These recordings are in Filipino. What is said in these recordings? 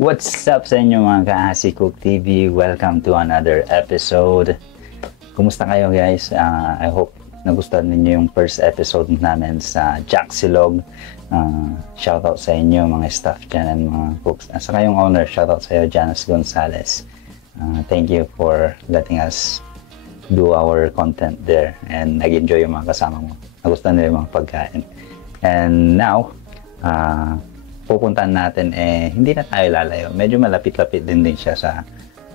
What's up sa inyo mga ka-Asi Cook TV? Welcome to another episode. Kumusta kayo guys? I hope nagustuhan ninyo yung first episode namin sa Jacksilog. Shoutout sa inyo mga staff dyan and mga cooks. Saka yung owner, shoutout sa iyo, Janice Gonzalez. Thank you for letting us do our content there and nag-enjoy yung mga kasama mo. Nagustuhan nila yung mga pagkain. And now, pupuntahan natin hindi na tayo lalayo. Medyo malapit-lapit din siya sa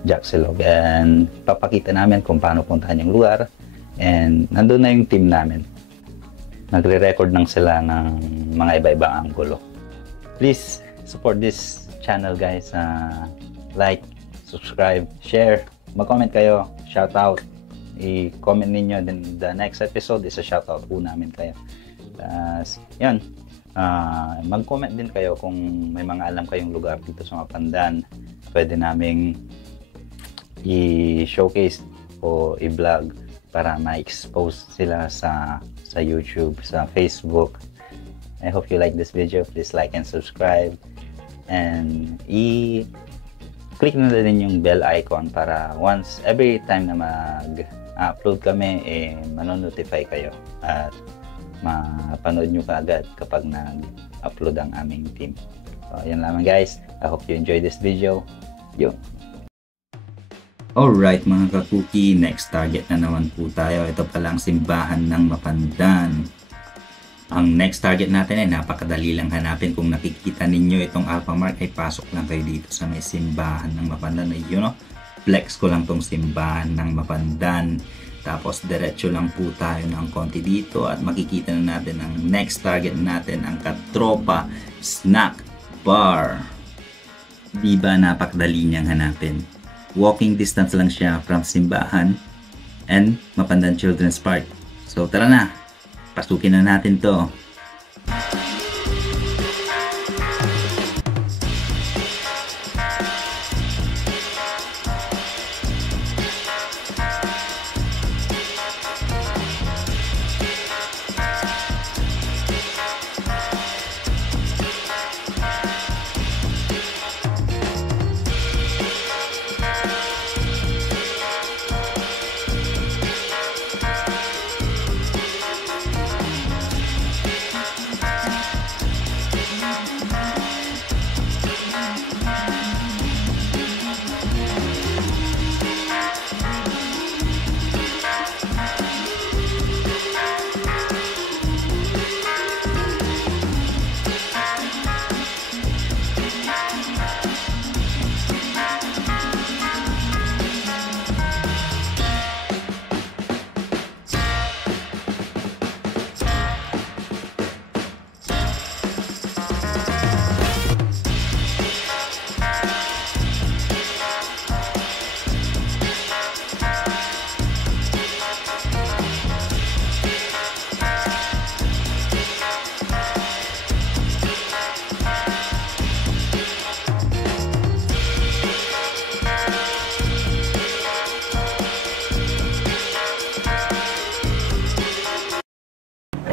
Jacksilog and papakita namin kung paano puntahan yung lugar and nandun na yung team namin. Nagre-record lang sila ng mga iba-ibang anggulo. Please support this channel guys. Like, subscribe, share, mag-comment kayo, shout out. I-comment ninyo then the next episode is a shout out po namin kayo. Yan. Mag-comment din kayo kung may mga alam kayong lugar dito sa Mapandan. Pwede naming i-showcase o i-vlog para ma-expose sila sa YouTube, sa Facebook. I hope you like this video. Please like and subscribe. And i-click na din yung bell icon para once, every time na mag-upload kami, manonotify kayo. At mapanood nyo kaagad kapag nag-upload ang aming team. So, yun lamang guys. I hope you enjoy this video. Yun. Alright mga kakuki, next target na naman po tayo. Ito palang simbahan ng Mapandan. Ang next target natin ay napakadali lang hanapin. Kung nakikita ninyo itong Alphamark ay pasok lang kayo dito sa may simbahan ng Mapandan. Ayun, flex ko lang tong simbahan ng Mapandan. Tapos diretso lang po tayo ng konti dito at makikita na natin ang next target natin, ang Katropa Snack Bar. Diba napakadali niyang hanapin? Walking distance lang siya from simbahan and Mapandan Children's Park. So tara na, pasukin na natin to.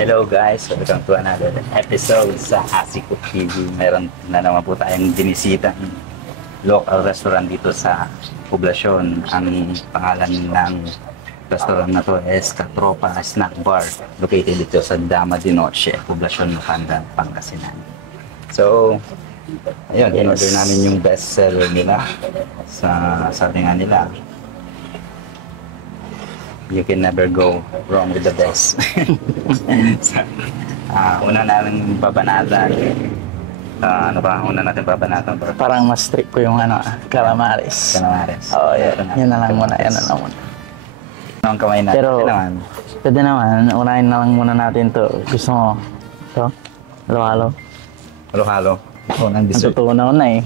Hello guys, welcome to another episode sa Asi Cook TV. Meron na naman po tayong binisita local restaurant dito sa poblasyon. Ang pangalan ng restaurant na to is Katropa Snack Bar, located dito sa Dama de Noche, poblasyon Mapandan, Pangasinan. So, ayun, in-order namin yung best seller nila sa sabi nga nila, you can never go wrong with the best. So, una natin babanatan. Una natin babanatan. Parang mas trip ko yung calamares. Calamares. Oo, yan na lang muna. Ang kamay natin. Pero, pwede naman. Unahin na lang muna natin to. Gusto mo? Ito? Halo-halo? Halo-halo. Unang dessert. Natutunaw na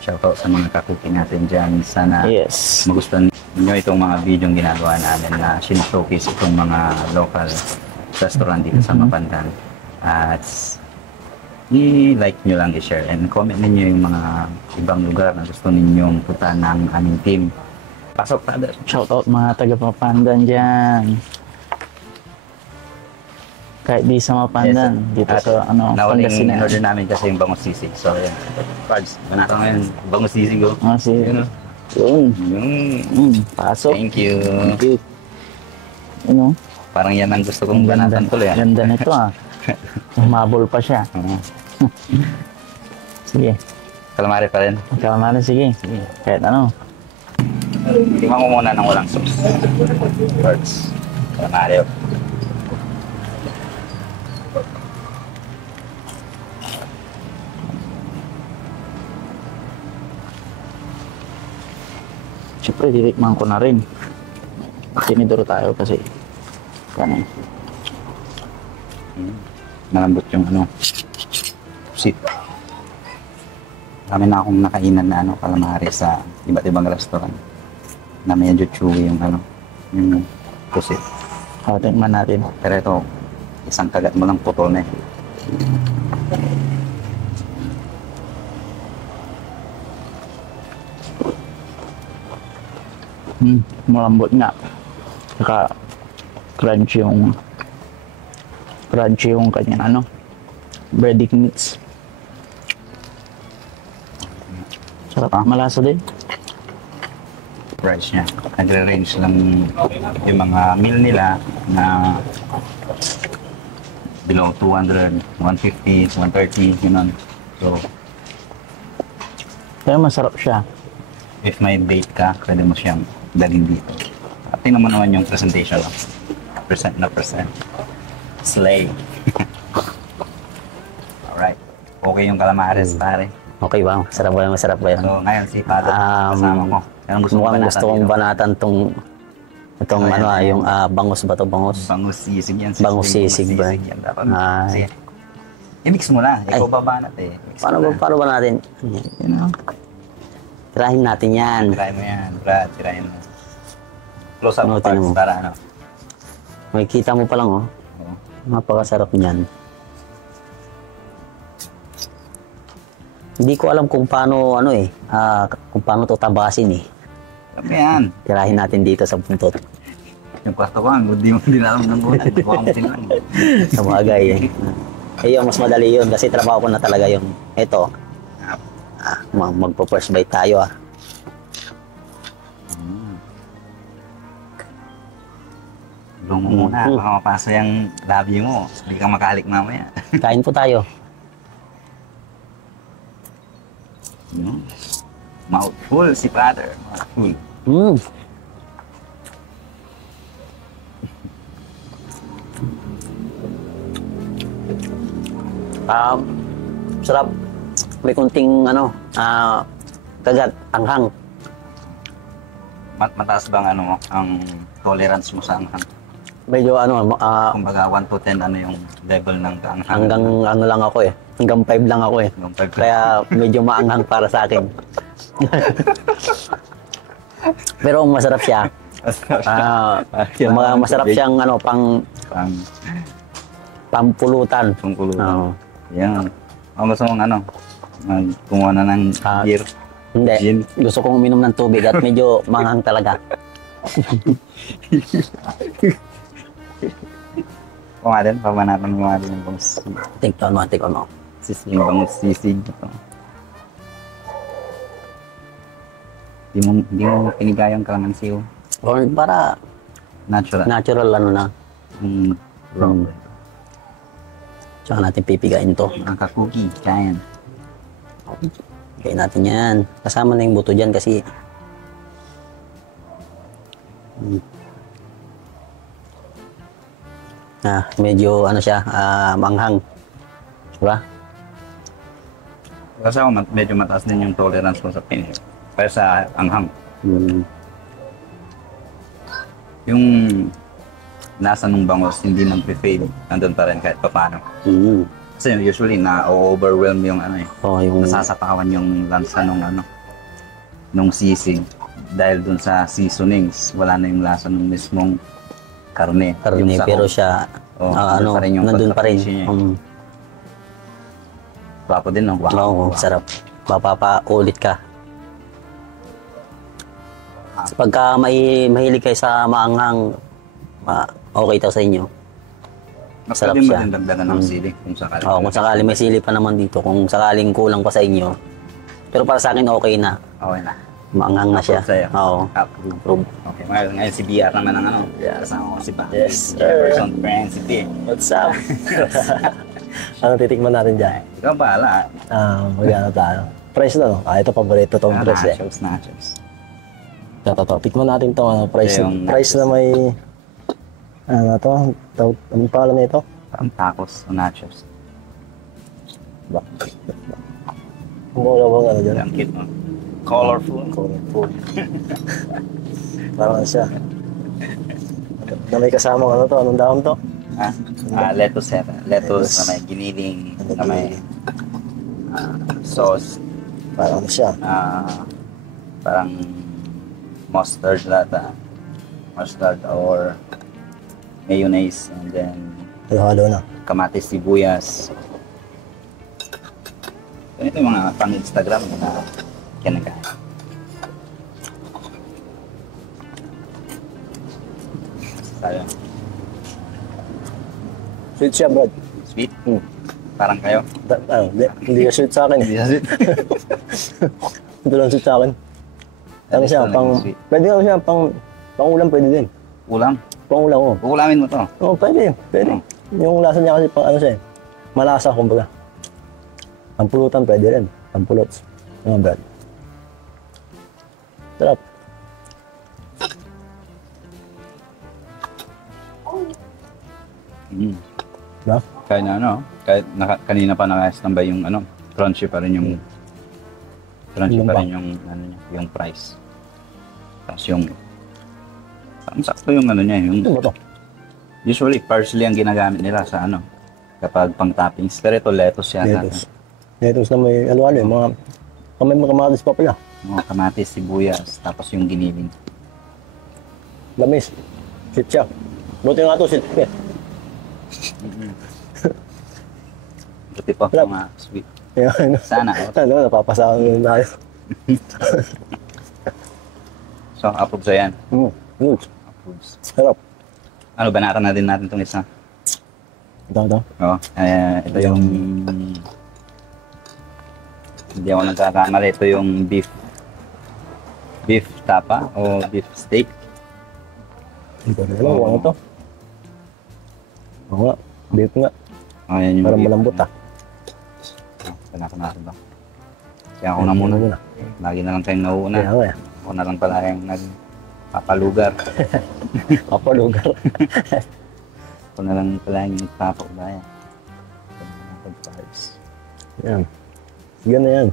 Shoutout sa mga kakuki natin dyan. Sana yes, magustuhan nyo itong mga video yung ginagawa namin na showcase itong mga local restaurant dito sa Mapandan. At i-like nyo lang, i-share and comment ninyo yung mga ibang lugar na gusto ninyong puntahan ng aming team. Pasok tayo. shoutout mga taga Mapandan dyan. Kahit di sa Mapandan, dito At sa nauling Pangasinan. in-order namin kasi yung bangus sisig. So, yun. Cards, banata ngayon. Bangus sisig ko. Sige. Yun, oh. Yun. Pasok. Thank you. Thank you. Parang yan ang gusto kong banatan tuloy. Ganda nito Humabol pa siya. Sige. Calamari pa rin. Calamari, sige. Kahit ano. Tingnan ko muna ng walang sauce. Cards. Calamari. Siyempre, titikman ko na rin. Tinidor tayo kasi. Yan eh. Malambot yung pusit. Dami na akong nakainan na calamari sa iba't ibang restaurant na medyo chewy yung yung pusit. Tingnan natin. Pero ito, isang kagat mo lang putol na eh. Malambot nga. Saka crunchy yung kanyang breading mix. Sarap. Malasa din. Price niya. Nagre-range lang yung mga meal nila na below 200, 150, 130, gano'n. So, Pero masarap siya. if may date ka, pwede mo siyang dalhin dito. At tingnan mo naman yung presentation. Percent na percent. Slay. Alright. Okay yung calamares, pare. Okay ba? Masarap ba yan? So, ngayon si Father, kasama ko. Anong gusto Mukhang banatan gusto kong dito? banatan itong yung bangus ba to? Bangus? Bangus sisig yan. Bangus sisig ba? Yan dapat. Ay. Sige. I-mix mo na. Ikaw Ay. babanat eh. Mix mo na. Paano ba natin? Tirahin natin yan. Tirahin mo yan, Brad. Tirahin mo. Close up Ano, parts tingnan mo. para May kita mo pa lang Oo. Napakasarap niyan. Hindi ko alam kung paano kung paano to tabasin eh. Sabi yan. Tirahin natin dito sa buntot. Yung kwarto ko, hindi na alam ng buhay. Bukamtin lang. Sa bagay eh. Ayun, mas madali yun kasi trabaho ko na talaga yung ito. Magpo-first bite tayo Tulong mo muna. Baka mapasa yung labi mo. Hindi ka makahalik mamaya. Kain po tayo. Mouthful si Father. Mouthful. Mm. Sarap. May kunting kagat, anghang. Mataas bang ang tolerance mo sa anghang? Medyo Kumbaga 1 to 10 yung level ng kaanghang? hanggang lang ako eh. Hanggang 5 lang ako eh. Hanggang 5 lang. Kaya medyo maanghang para sa akin. Pero masarap siya. Masarap siyang pampulutan. Pangkulutan. Oo. Yan. Gusto mong kumuha na ng beer. Hindi. Gin. Gusto kong uminom ng tubig at medyo manghang talaga. Kumain, pamanatan mo nga din yung bangus. Tikon mo. Sisig, bangus sisig. Hindi mo pinigayang kalamansi. Or para Natural. natural na. Raw. Tsaka natin pipigain to. Naka-cookie. Giant. Kain natin yan. Kasama na yung buto dyan kasi medyo siya, manghang. Diba? Kasi ako medyo mataas din yung tolerance ko sa pain. Kaya sa anghang. Yung lasa ng bangus hindi nang pre-fade. Nandun pa rin kahit paano. Kasi usually na-overwhelm yung Yung nasasapawan yung lansa nung sisig. Dahil dun sa seasonings, wala na yung lasa ng mismong karne. Yung sahog. pero siya, nandun pa rin yung nandun pa rin. pagka-crunchy niya. Wapo din, no? Oo, sarap. Mapapaulit ka. Pagka mahilig kayo sa maanghang, okay ito sa inyo. Mas Sarap pwede mo siya. din dagdagan ng sili kung sakali. Oo, kung sakali may sili pa naman dito, kung sakaling kulang pa sa inyo. Pero para sa akin okay na. Okay na. Maanghang na siya. Approve sa'yo. Oo. Approve. Approve. Okay, ngayon si BR naman ang ano. Kasama ko si Bang. Yes, sir. Jefferson Principe. What's up? Anong titikman natin dyan? Ikaw bahala. Magano tayo. Price na, no? Ito paborito tong price eh. Nachos. Ito. Tikman natin to ano, price. Ito yung Price na may... Ano to? Anong pangalan nito? Parang tacos o nachos. Mula bang ano dyan? Ang cute mo. Colorful. Colorful. Parang ano siya. Na may kasamang ano to? Anong dahon to? Lettuce. Lettuce na may giniling, na may sauce. Parang ano siya. Parang mustard lata. Mustard or mayonnaise and then Halo-halo na. kamatis, sibuyas. Ito yung mga pang-Instagram na kinakain. Tayo. Sweet siya, Brad. Sweet. Parang kayo. Hindi ka sweet sa akin. Hindi na sweet. Ito lang sweet sa akin. Ano siya, Gusto pang... lang sweet. Pwede naman siya, pang ulam pwede din. Ulam. Pang ulam, oh. Uulamin mo to. Oo, pwede. Yung lasa niya kasi pang ano siya eh. Malasa, kumbaga. Ang pulutan pwede rin. Ang pulot. Ano, Brad? Sarap. Diba? Kahit na ano, kahit kanina pa naka-standby yung ano, crunchy pa rin yung Yung ba? ano niya, yung price. Tapos yung sakto yung ano niya, yung Ano ba to? usually parsley ang ginagamit nila sa ano kapag pang toppings. Pero ito lettuce yata. Lettuce. Lettuce na may ano-ano eh. May mga kamatis pa pala. Mga kamatis, sibuyas, tapos yung giniling. Lamis. Sweet siya. Buti nga to, sweet eh. Buti pa Sarap. mga sweet. Ayan. Sana. Ano, napapasahan na tayo. So, approve sa yan. Approves. Sarap. Ano, banatan na din natin itong isa. Ito. Oo. Ito yung... Hindi ako nagkakamali. Ito yung beef. Beef tapa o beef steak. Hindi ko na alam kung ano to. Oo nga. Beef nga. Ayan yung Parang beef. malambot ah. Banatan natin ito. Kaya ako na muna. Lagi na lang tayong nauuna. Kaya nga eh. Ako na lang pala yung nagpapalugar. Kapalugar. Ako na lang pala yung nagpapaulaya. Yan. Sige na yan.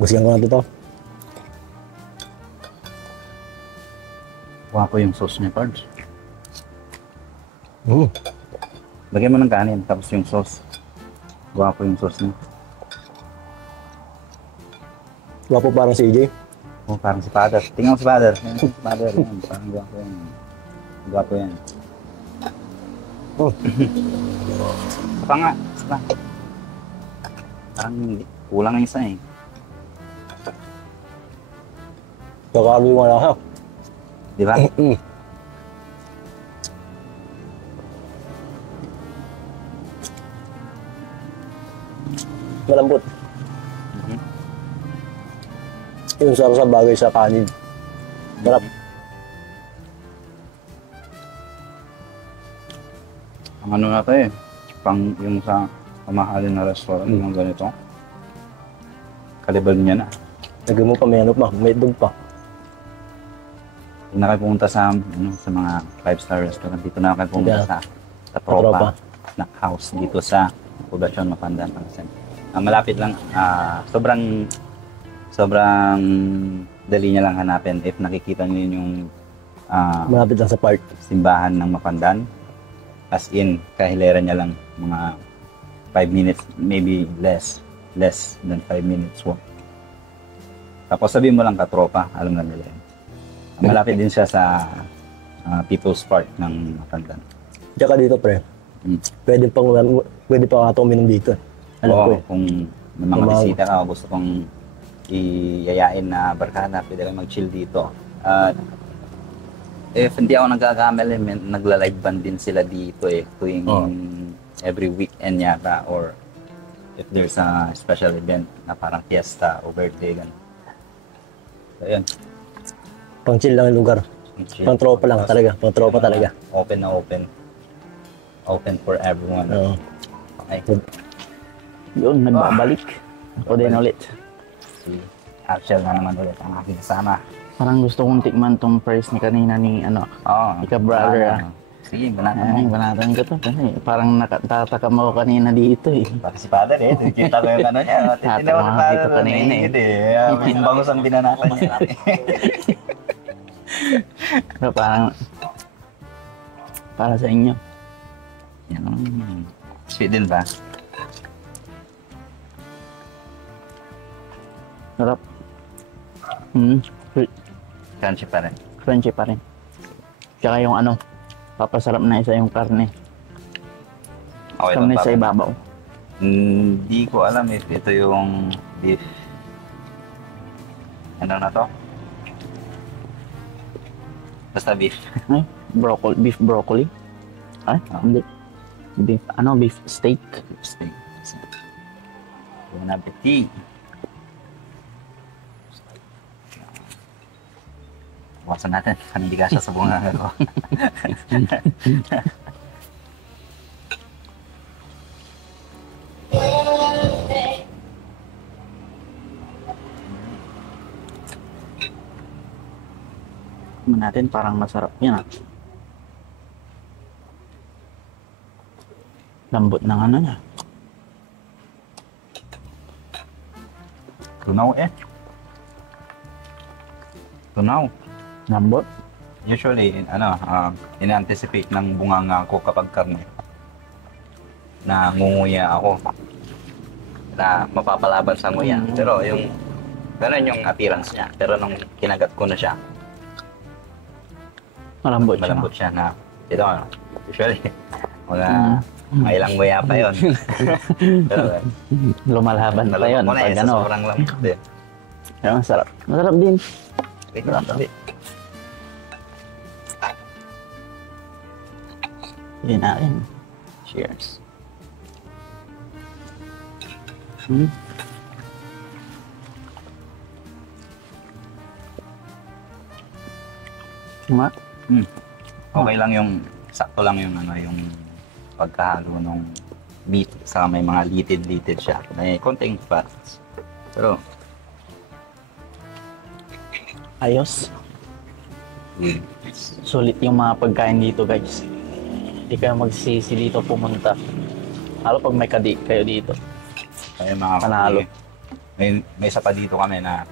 Gustihan ko na ito. Wapo yung sauce niya, Pards. Mm. Lagyan mo ng kanin, tapos yung sauce. Wapo yung sauce niya. Wapo parang si AJ. Oh, parang si Father. Tingnan mo si Father. Yan, si Father. Yan. Parang gwapo yan. Gwapo yan. Oh. Pa nga. Basta. Parang kulang ang isa eh. Kakalo yung malasa. Di ba? Malambot. Yung sarap bagay sa kanin. Sarap. Ang ano na to eh. Pang yung sa kamahalin na restaurant, yung ganito. Kalibal niya na. Lagyan mo pa, may ano pa, may dog pa. Hindi na kayo pumunta sa, ano, sa mga 5-star restaurant. Dito na kayo pumunta Yeah. sa Tropa. Tropa Snack House dito sa Poblacion, Mapandan, Pangasinan. Malapit lang. Sobrang dali niya lang hanapin if nakikita niyo yung Malapit lang sa park. simbahan ng Mapandan. As in, kahilera niya lang mga 5 minutes, maybe less than 5 minutes walk. Tapos sabihin mo lang Katropa, alam na nila yun. Malapit din siya sa People's Park ng Mapandan. Tsaka dito, pre. Pwede pang ito uminom dito. Alam ko Oo, eh. kung may mga Tumawag. bisita ka, gusto kong iyayain na barkada, pwede kayo mag-chill dito. At if hindi ako nagkakamali, nagla-live band din sila dito eh, tuwing Oo. every weekend yata, or if there's a special event na parang fiesta o birthday, ganun. So, yun. Pang chill lang yung lugar. Chill. Pang tropa lang talaga. Pang tropa talaga. Open na open. Open for everyone. Oo. Okay. Yun, nagbabalik. Ako din ulit. Si Archel na naman ulit ang aking kasama. Parang gusto kong tikman tong first ni kanina ni ano. Oo. Ika brother, ah. Sige, banatan Ay, mo. banatan ko to. Kasi parang natatakam ako kanina dito eh. Para si Father eh. Kita ko yung ano niya. Tinawa ni Father Kita kanina eh. naiingit eh. Yung bangus ang binanatan niya. Pero parang para sa inyo. Yan. Sweet din ba? Sarap. Sweet. Crunchy pa rin. Crunchy pa rin. Tsaka yung ano, papasarap na isa yung karne. Okay Karne lang sa pa. ibabaw. Hindi ko alam if ito yung beef. Ano na to? Basta beef. Ay, broccoli, beef broccoli. Ay, Ah. hindi. Beef, beef steak. Beef steak. Bon appetit. Bukasan natin. Hindi ka siya sa bunga ko. Tikman natin, parang masarap yan ah. Lambot ng ano niya. Tunaw eh. Tunaw. Lambot. Usually, in-anticipate ng bunganga ko kapag karne na ngunguya ako na mapapalaban sa nguya. Pero ganun yung appearance niya. Pero nung kinagat ko na siya, Malambot siya. malambot siya na ito, usually, mga ilang nguya pa yun. Pero, Lumalaban pa yun. nalabot ko na Pag eh, sa ano. sobrang lambot eh. Kaya masarap. Masarap din. Wait lang, sabi. Yun na rin. Cheers. Tuma. Okay lang sakto lang yung pagkahalo ng meat sa may mga litid siya. May konting fats. Pero, Ayos. Sulit yung mga pagkain dito guys. Hindi kayo magsisi dito pumunta. Lalo pag may kadik kayo dito. may mga Panalo. may isa pa dito kami na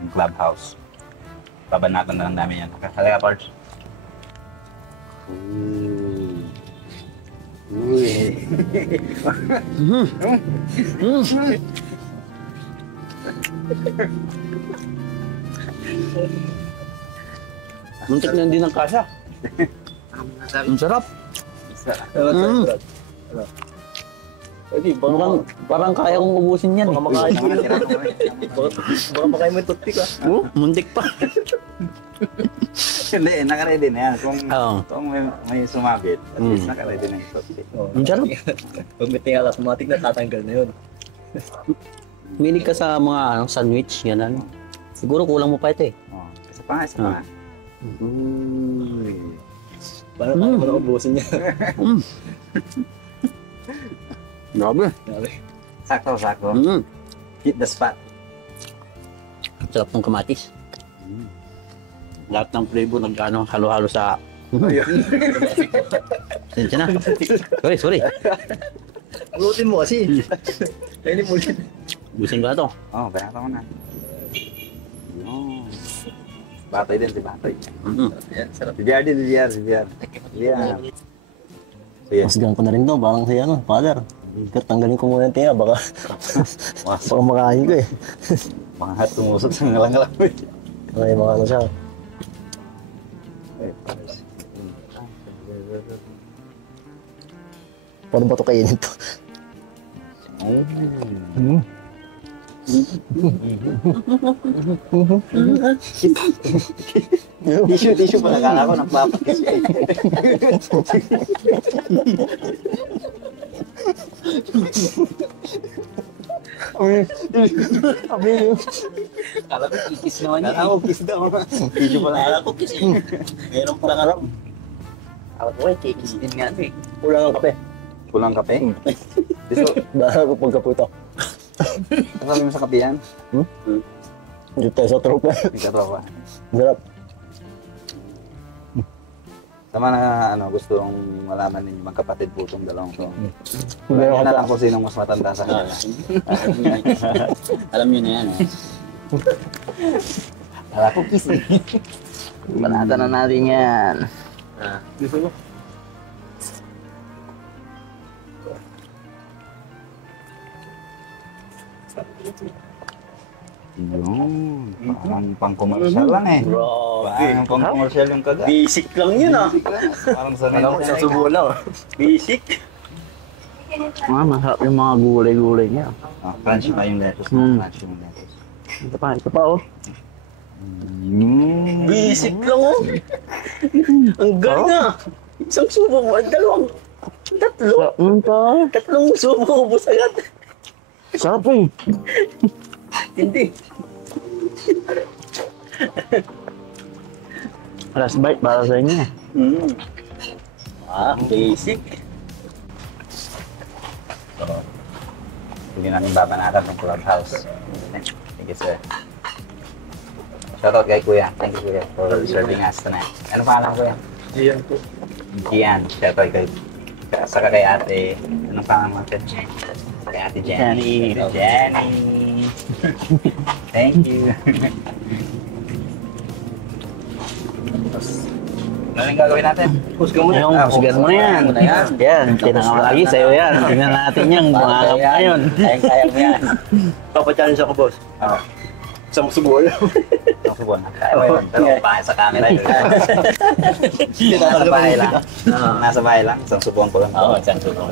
yung clubhouse. Babanatan na lang namin yan. Halika, Parch. Muntik na din ang kasya. Ang sarap. Parang kaya kong ubusin yan. Baka makain mo baka makain mo yung toothpick ah. Muntik pa. Hindi, nakaready na yan. Oo. Kung may sumabit, at least nakaready na yung sauce. Ang sarap. Pag may tingala, automatic na tatanggal na yun. Milig ka sa mga sandwich, yan. Siguro kulang mo pa ito eh. Oh, isa pa, isa pa. Paano tayo mo naubusin niya? Grabe. Sakto. Hit the spot. Sarap ng kamatis. Lahat ng flavor nag-ano, halo-halo sa... Sensya na. Sorry. Ulitin mo kasi. Kainin mo ulit. Busin ko na to. Oh, bayata ko na. Batay din si Batay. Yan, sarap. Si BR din, si BR. Yeah. So, yes. Masgan ko na rin to, parang si father. Tanggalin ko muna yung tinga, baka makain ko eh. Mga hat tumusok sa ngalang-ngalang. May mga ano siya. Paano ba ito kainin to? Mm. Tissue pala. Kala ko nagpapakis eh. Kala ko kikis naman yun. Kala ko kiss daw. Tissue pala. Kala ko kiss yun. Meron pala karap. Kala ko kikis din nga eh. Kulang ang kape. Kulang kape. Gusto, Dahil ko pagkaputo. sabi mo sa kape yan? Dito tayo sa tropa. Hindi ka tropa. Sarap. Sama na gustong malaman ninyo magkapatid po itong dalawang to. Meron Wala ka na pa. lang kung sinong mas matanda sa kanila. Alam niyo na yan eh. Kala ko kiss eh. Banata na natin yan. Gusto mo? Yun. Parang pang-commercial lang eh. Parang pang-commercial yung kagat. Basic lang yun ah. Parang sanay Alam ko, na sa subo lang. Basic. Masarap yung mga gulay-gulay niya. Crunchy pa yung lettuce. Mm. Crunchy yung lettuce. Ito pa oh. Basic lang oh. Ang galing ah. Isang subo mo, dalawang. Tatlo. Tatlong subo ubos agad. Sarap eh. Hindi. Last bite para sa inyo. Basic. Hindi natin babanatan ng clubhouse. Thank you, sir. Shoutout kay Kuya. Thank you, Kuya, for serving us tonight. Ano pangalan, Kuya? Diyan po. Gian. Shoutout kay saka kay ate. Anong pangalan mo? Kay ate Jenny. Jenny. Jenny. Thank you. Ano yung gagawin natin? Husga mo na. Yung husgan mo na yan. Yan, pinakamalagi sa'yo yan. Tingnan natin yung mga ngayon. Kaya mo yan. Papa-challenge ako, boss. Oo. Isang subo lang. Ang subon. Kaya mo yun. Pero pangit sa camera yun. Nasa bahay lang. Nasa bahay lang. Isang subon ko lang. Oo, isang subon.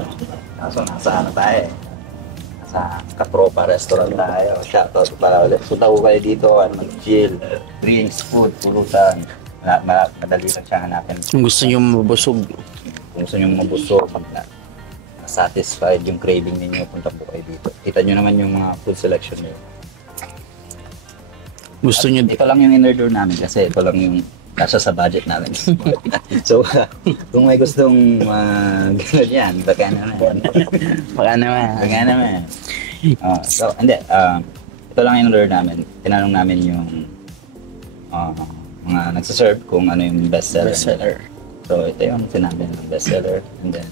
So, nasa ano tayo eh. Nasa Katropa restaurant tayo. Shoutout pala ulit. Punta ko kayo dito, mag-chill. Drinks, food, pulutan. Madali lang siya hanapin. Kung gusto nyo mabusog, Kung gusto nyo mabusog, satisfied yung craving ninyo, punta po kayo dito. Kita nyo naman yung mga food selection nyo. gusto nyo, Ito lang yung in-order namin kasi ito lang yung kasya sa budget namin. So, kung may gustong gano'n yan, baka naman. baka naman. Baka naman. So, hindi. Ito lang yung in-order namin. Tinanong namin yung mga nagsaserve kung ano yung bestseller. Bestseller. So, ito yung sinabi ng bestseller. And then,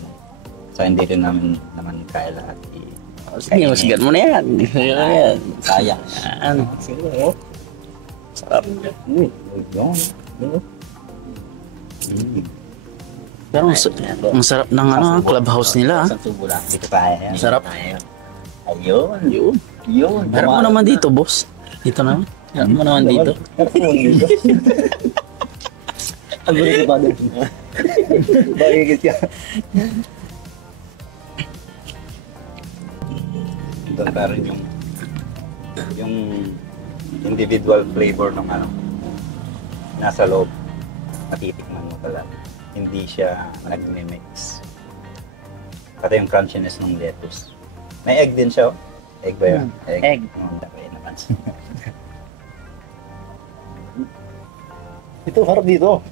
so hindi rin namin naman kaya lahat Sige, husgan mo na yan. Sige na yan. sayang. Yan. Siguro. Sarap. Uy, yun. Pero ang sarap ng ano, clubhouse nila. Isang tubo lang. Dito pa yan. Sarap. Ayun. Yun. Yun. Harap mo naman dito, boss. Dito na. Harap mo naman dito. Ang gulit ka pa doon. Bakit ka? Doon pa rin yung individual flavor ng ano nasa loob. Matitikman mo talaga. Hindi siya nag-mix. Pati yung crunchiness ng lettuce. May egg din siya, oh. Egg ba yun? Egg. Dapat naman. Ito, harap dito.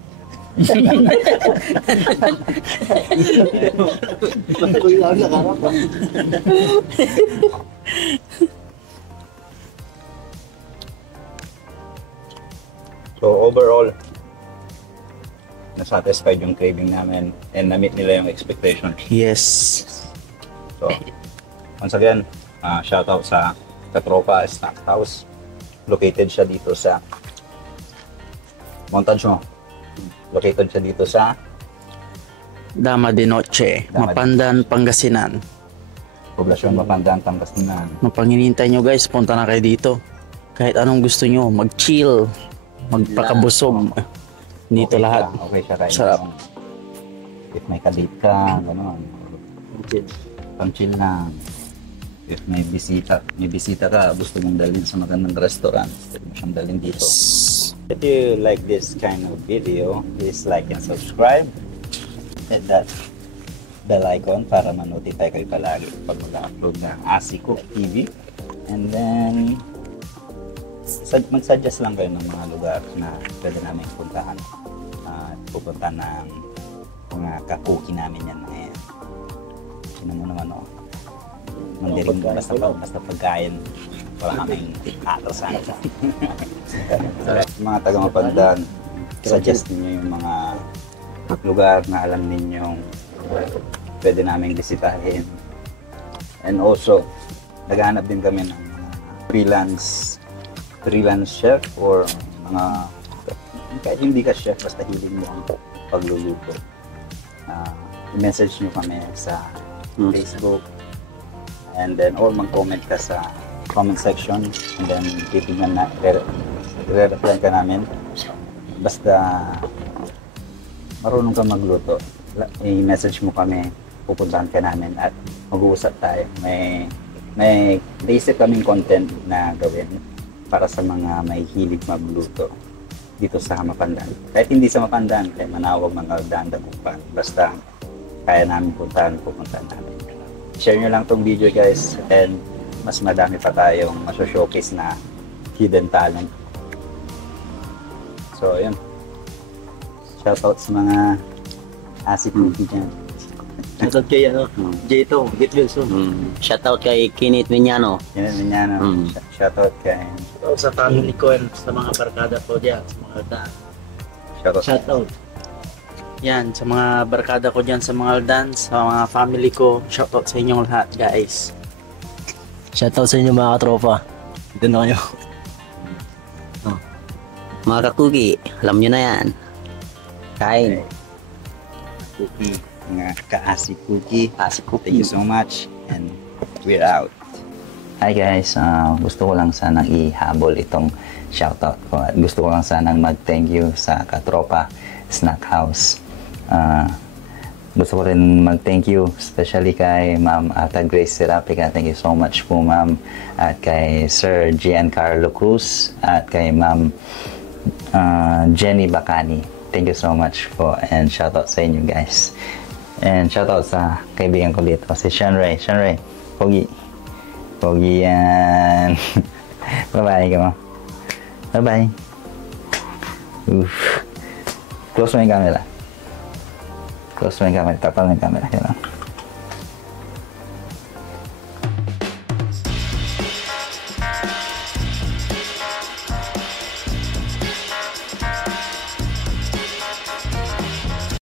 Matuloy lang sa harap. So overall, nasatisfied yung craving namin and na-meet nila yung expectation. Yes. So, once again, shoutout sa Katropa Snack House. Located siya dito sa Montaño. Located siya dito sa Dama de Noche, Mapandan, Pangasinan. Poblasyon Mapandang, Pangasinan. Mapanginintay nyo guys, punta na kayo dito. Kahit anong gusto nyo, mag-chill, magpakabusog. Dito Okay lahat. siya, okay siya kain. Sarap. If may kadate ka, gano'n. Pang chill lang. If may bisita ka, gusto mong dalhin sa magandang restaurant, pwede mo siyang dalhin dito. If you like this kind of video, please like and subscribe. Hit that bell icon para ma-notify kayo palagi pag mag-upload ng ASICook TV. And then, mag-suggest lang kayo ng mga lugar na pwede namin puntahan. Pupunta ng mga kakuki namin yan na yan. Sino mo naman o? Mandirin basta pagkain. Wala kaming atasan. Mga taga-Mapandang, suggest niyo yung mga lugar na alam ninyong pwede namin bisitahin. And also, naghahanap din kami ng freelance chef or mga kahit hindi ka chef, basta hiling mo ang pagluluto. I-message nyo kami sa Facebook and then or mag-comment ka sa comment section and then titignan na i-reply ka namin. Basta marunong ka magluto, i-message mo kami, pupuntahan ka namin at mag-uusap tayo. May naisip kaming content na gawin para sa mga may hilig magluto dito sa Mapandang. Kahit hindi sa Mapandang, kahit Manawag, Mangaldan, Dagupan, basta kaya namin pupuntahan namin. Share nyo lang tong video guys and mas madami pa tayong maso-showcase na hidden talent. So yun. Shoutout sa mga ASICook dyan. Shoutout kay Jayto, Get Wilson. Shoutout kay Kinit Minyano. Yan. Shoutout kay... Sa family ko and sa mga barkada ko dyan, sa mga aldan. Shoutout. Yan, sa mga barkada ko dyan sa mga aldan, sa mga family ko, shoutout sa inyong lahat guys. Shoutout sa inyo mga katropa. Dito na kayo. Mga kakugi, alam nyo na yan. Kain. Cookie. Mga ka-ASICookie. Thank you so much and we're out. Hi guys, gusto ko lang sanang ihabol itong shoutout ko at gusto ko lang sanang mag-thank you sa Katropa Snack House. Gusto ko rin mag-thank you especially kay Ma'am Ata Grace Serapica. Thank you so much po ma'am. At kay Sir Giancarlo Cruz at kay Ma'am Jenny Bacani. Thank you so much po and shoutout sa inyo guys. And shoutout sa kaibigan ko dito, si Shanray. Shanray, pogi. Pogi yan. Bye-bye ka mo. Bye-bye. Close mo yung camera. Tapos may camera. Tapos may camera. Yan lang.